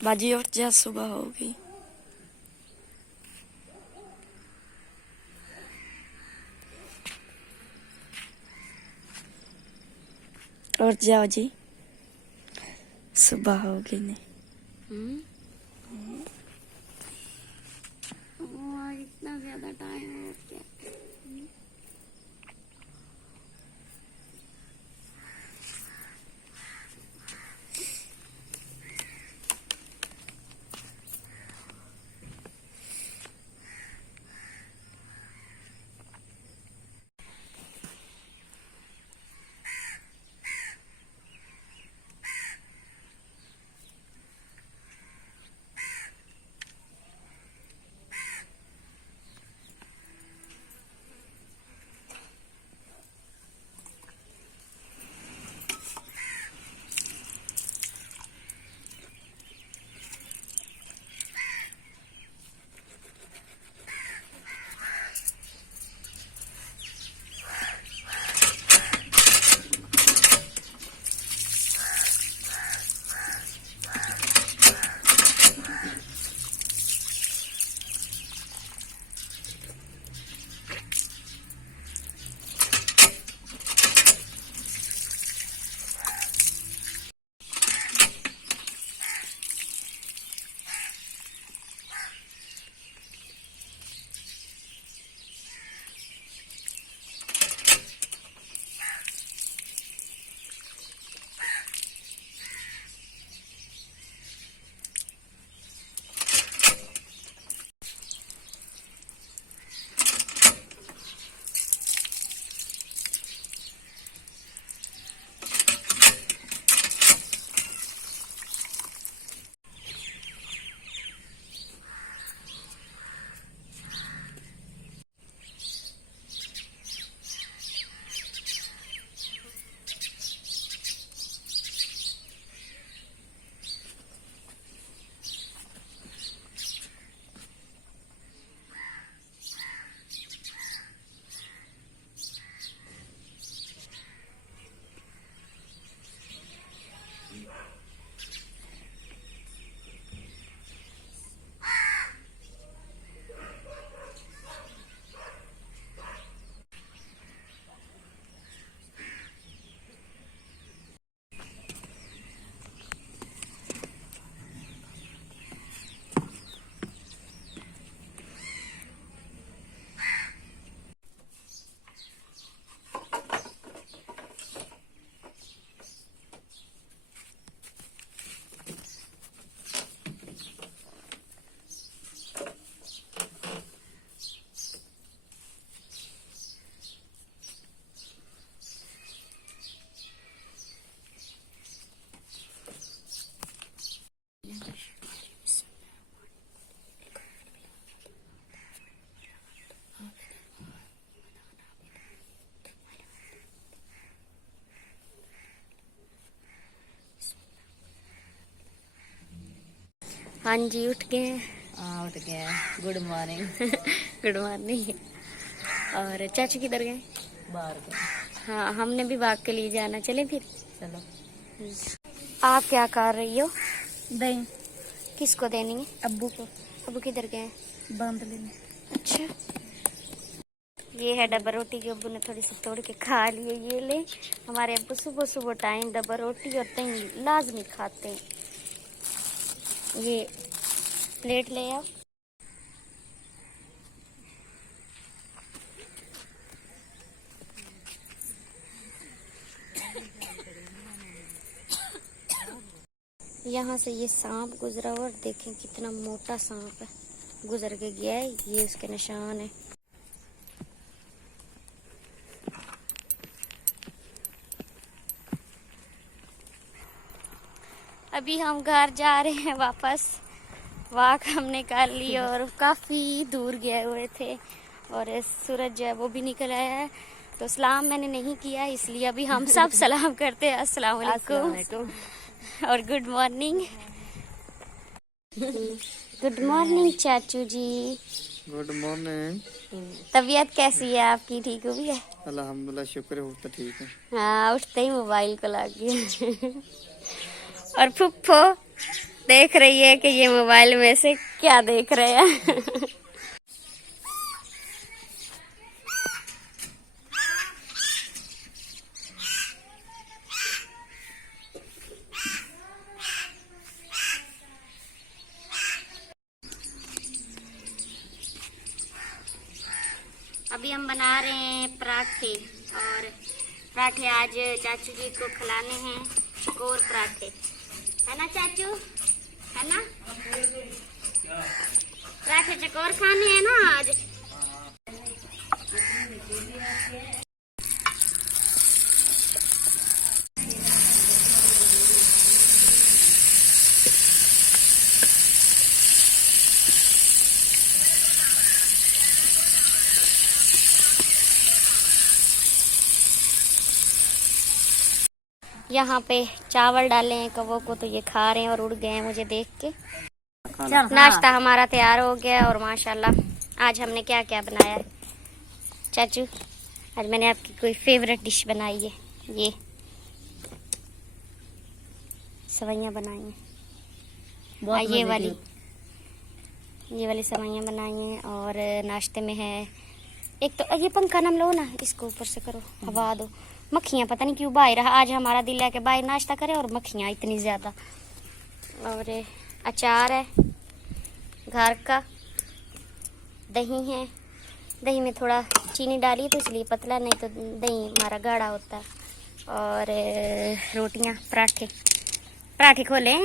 बाजी उठ जा, सुबह होगी। उठ जाओ जी, सुबह होगी नहीं। इतना ज्यादा टाइम हो गया। हाँ जी, उठ गए। हाँ उठ गए। Good morning. Good morning. और चाचू किधर गए? बाहर गए। हाँ, हमने भी बाग के लिए जाना, चले फिर? चलो। आप क्या कर रही हो? दही किसको देनी है? अब्बू को। अब्बू किधर गए? बांध लेने। अच्छा, ये है डब्बा रोटी की अब्बू ने थोड़ी सी तोड़ के खा लिए। ये ले, हमारे अब्बू सुबह सुबह टाइम डब्बा रोटी और दही लाजमी खाते हैं। ये प्लेट ले आओ। यहाँ से ये सांप गुजरा और देखें कितना मोटा सांप है, गुजर के गया है। ये उसके निशान है। अभी हम घर जा रहे हैं वापस। वॉक हमने कर ली और काफ़ी दूर गए हुए थे और सूरज जो है वो भी निकल आया है। तो सलाम मैंने नहीं किया, इसलिए अभी हम सब सलाम करते हैं। अस्सलाम वालेकुम और गुड मॉर्निंग। गुड मॉर्निंग चाचू जी। Good morning. तबीयत कैसी है आपकी? ठीक हुई है? अल्हम्दुलिल्लाह, शुक्र है, तो ठीक है। हाँ, उठते ही मोबाइल को लग गया। और फुप्पो देख रही है कि ये मोबाइल में से क्या देख रहे हैं। अभी हम बना रहे हैं पराठे, और पराठे आज चाचू जी को खिलाने हैं, चकोर पराठे, है ना चाचू, है ना? पराठे चकोर खाने हैं ना आज। यहाँ पे चावल डाले हैं कवों को, तो ये खा रहे हैं और उड़ गए हैं मुझे देख के। नाश्ता हमारा तैयार हो गया, और माशाल्लाह आज हमने क्या क्या बनाया है चाचू? आज मैंने आपकी कोई फेवरेट डिश बनाई है, ये सवैयाँ बनाई हैं, ये वाली सवैयाँ बनाई हैं। और नाश्ते में है एक तो ये पंखा नाम लो ना, इसको ऊपर से करो, हवा दो। मक्खियाँ पता नहीं क्यों बाहर रहा, आज हमारा दिल है कि बाहर नाश्ता करें, और मक्खियाँ इतनी ज़्यादा। और अचार है घर का, दही है, दही में थोड़ा चीनी डाली तो इसलिए पतला, नहीं तो दही हमारा गाढ़ा होता है। और रोटियां, पराठे, पराठे खोले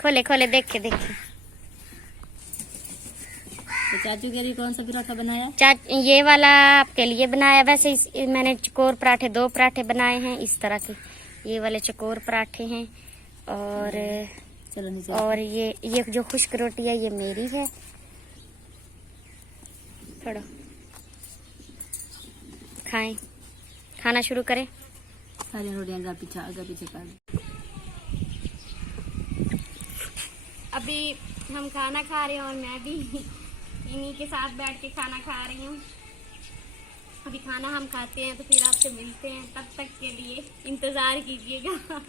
खोले खोले, देखे देखे। तो चाचू के लिए कौन सा पराठा बनाया? ये वाला आपके लिए बनाया। वैसे मैंने चकोर पराठे 2 पराठे बनाए हैं इस तरह के, ये वाले चकोर पराठे हैं। और चलो और ये जो खुश्क रोटी है ये मेरी है। थोड़ा खाएं, खाना शुरू करें। सारी रोटियां आगे पीछे कर। अभी हम खाना खा रहे हैं, और मैं भी इन्हीं के साथ बैठ के खाना खा रही हूँ। अभी खाना हम खाते हैं तो फिर आपसे मिलते हैं, तब तक के लिए इंतजार कीजिएगा।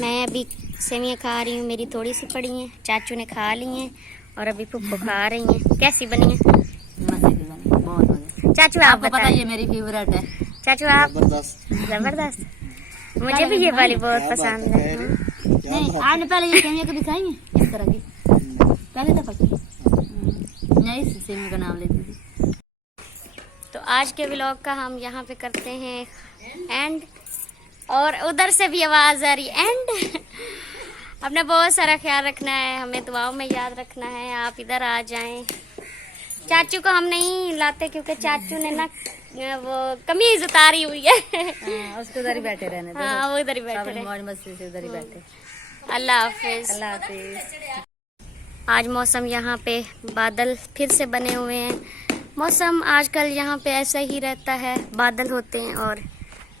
मैं अभी सेवियाँ खा रही हूँ, मेरी थोड़ी सी पड़ी हैं, चाचू ने खा ली हैं, और अभी पुप्पो खा रही हैं। कैसी बनी है? बहुत बढ़िया। चाचू आप पता है ये मेरी फेवरेट है। चाचू आप? जबरदस्त। मुझे भी ये वाली बहुत पसंद है। नहीं आपने पहले ये सेवियां कभी खाई हैं इस तरह की? पहले दफा की? नहीं, सेवियां का नाम लेती थी। तो आज के व्लॉग का हम यहाँ पे करते हैं एंड, और उधर से भी आवाज आ रही एंड। अपना बहुत सारा ख्याल रखना है, हमें दुआओं में याद रखना है। आप इधर आ जाएं। चाचू को हम नहीं लाते क्योंकि चाचू ने ना वो कमीज उतारी हुई है। उसको उधर ही बैठे रहने दो। हाँ, वो उधर ही बैठे रहे। मौज मस्ती से उधर ही बैठे। अल्लाह हाफिज। अल्लाह हाफिज। आज मौसम यहाँ पे बादल फिर से बने हुए हैं। मौसम आजकल यहाँ पे ऐसा ही रहता है, बादल होते हैं और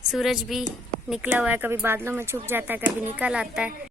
सूरज भी निकला हुआ है, कभी बादलों में छुप जाता है, कभी निकल आता है।